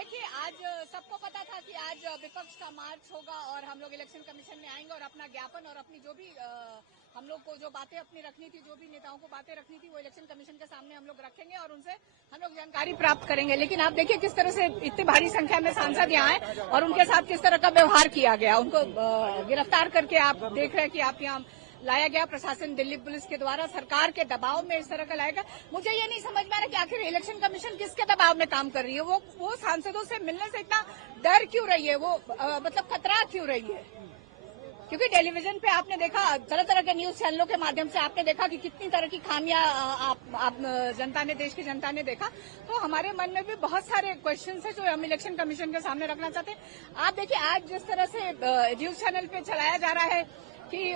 देखिए, आज सबको पता था कि आज विपक्ष का मार्च होगा और हम लोग इलेक्शन कमीशन में आएंगे और अपना ज्ञापन और अपनी जो भी हम लोग को जो बातें अपनी रखनी थी, जो भी नेताओं को बातें रखनी थी, वो इलेक्शन कमीशन के सामने हम लोग रखेंगे और उनसे हम लोग जानकारी प्राप्त करेंगे। लेकिन आप देखिए किस तरह से इतनी भारी संख्या में सांसद यहाँ आए और उनके साथ किस तरह का व्यवहार किया गया। उनको गिरफ्तार करके आप देख रहे हैं कि आप यहाँ लाया गया प्रशासन, दिल्ली पुलिस के द्वारा सरकार के दबाव में इस तरह का लाएगा। मुझे ये नहीं समझ में आ रहा कि आखिर इलेक्शन कमीशन किसके दबाव में काम कर रही है। वो सांसदों से मिलने से इतना डर क्यों रही है, वो मतलब खतरा क्यों रही है। क्योंकि टेलीविजन पे आपने देखा, तरह तरह के न्यूज चैनलों के माध्यम से आपने देखा कि कितनी तरह की खामियां आप जनता ने, देश की जनता ने देखा। तो हमारे मन में भी बहुत सारे क्वेश्चन है जो हम इलेक्शन कमीशन के सामने रखना चाहते हैं। आप देखिए आज जिस तरह से न्यूज चैनल पे चलाया जा रहा है कि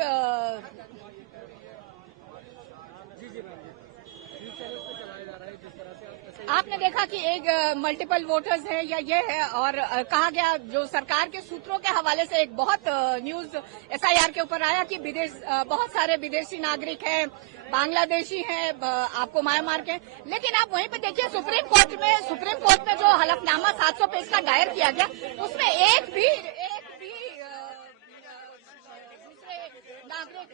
आपने देखा कि एक मल्टीपल वोटर्स है या ये है और कहा गया जो सरकार के सूत्रों के हवाले से एक बहुत न्यूज एसआईआर के ऊपर आया कि बहुत सारे विदेशी नागरिक हैं, बांग्लादेशी हैं, आपको म्यांमार के। लेकिन आप वहीं पे देखिए सुप्रीम कोर्ट में जो हलफनामा 700 पेज का दायर किया गया, उसमें एक भी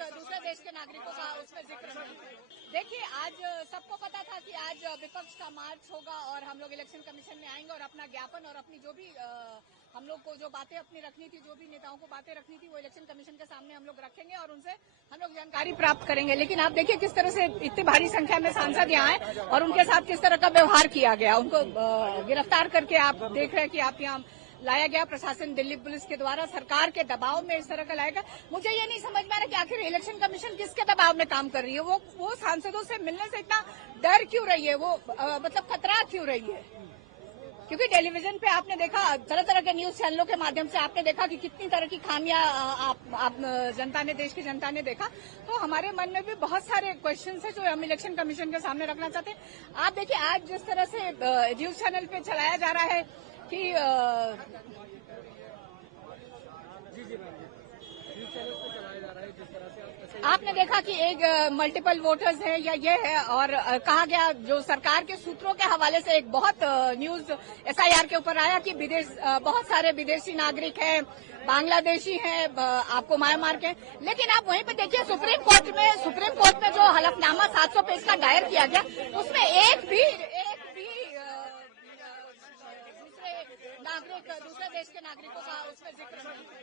दूसरे देश के नागरिकों का उसमें जिक्र नहीं है। देखिए, आज सबको पता था कि आज विपक्ष का मार्च होगा और हम लोग इलेक्शन कमीशन में आएंगे और अपना ज्ञापन और अपनी जो भी हम लोग को जो बातें अपनी रखनी थी, जो भी नेताओं को बातें रखनी थी, वो इलेक्शन कमीशन के सामने हम लोग रखेंगे और उनसे हम लोग जानकारी प्राप्त करेंगे। लेकिन आप देखिए किस तरह से इतनी भारी संख्या में सांसद यहाँ आए और उनके साथ किस तरह का व्यवहार किया गया। उनको गिरफ्तार करके आप देख रहे हैं कि आप यहाँ लाया गया प्रशासन, दिल्ली पुलिस के द्वारा सरकार के दबाव में इस तरह का लाएगा। मुझे ये नहीं समझ में आ रहा कि आखिर इलेक्शन कमीशन किसके दबाव में काम कर रही है। वो सांसदों से मिलने से इतना डर क्यों रही है, वो मतलब खतरा क्यों रही है। क्योंकि टेलीविजन पे आपने देखा, तरह तरह के न्यूज चैनलों के माध्यम से आपने देखा कि कितनी तरह की खामियां आप जनता ने, देश की जनता ने देखा। तो हमारे मन में भी बहुत सारे क्वेश्चन है जो हम इलेक्शन कमीशन के सामने रखना चाहते हैं। आप देखिए आज जिस तरह से न्यूज चैनल पे चलाया जा रहा है कि आपने देखा कि एक मल्टीपल वोटर्स है या ये है और कहा गया जो सरकार के सूत्रों के हवाले से एक बहुत न्यूज एसआईआर के ऊपर आया कि बहुत सारे विदेशी नागरिक हैं, बांग्लादेशी हैं, आपको म्यांमार के। लेकिन आप वहीं पे देखिए सुप्रीम कोर्ट में जो हलफनामा 700 पेज का दायर किया गया, उसमें एक भी दूसरे देश के नागरिकों का उसमें जिक्र नहीं है।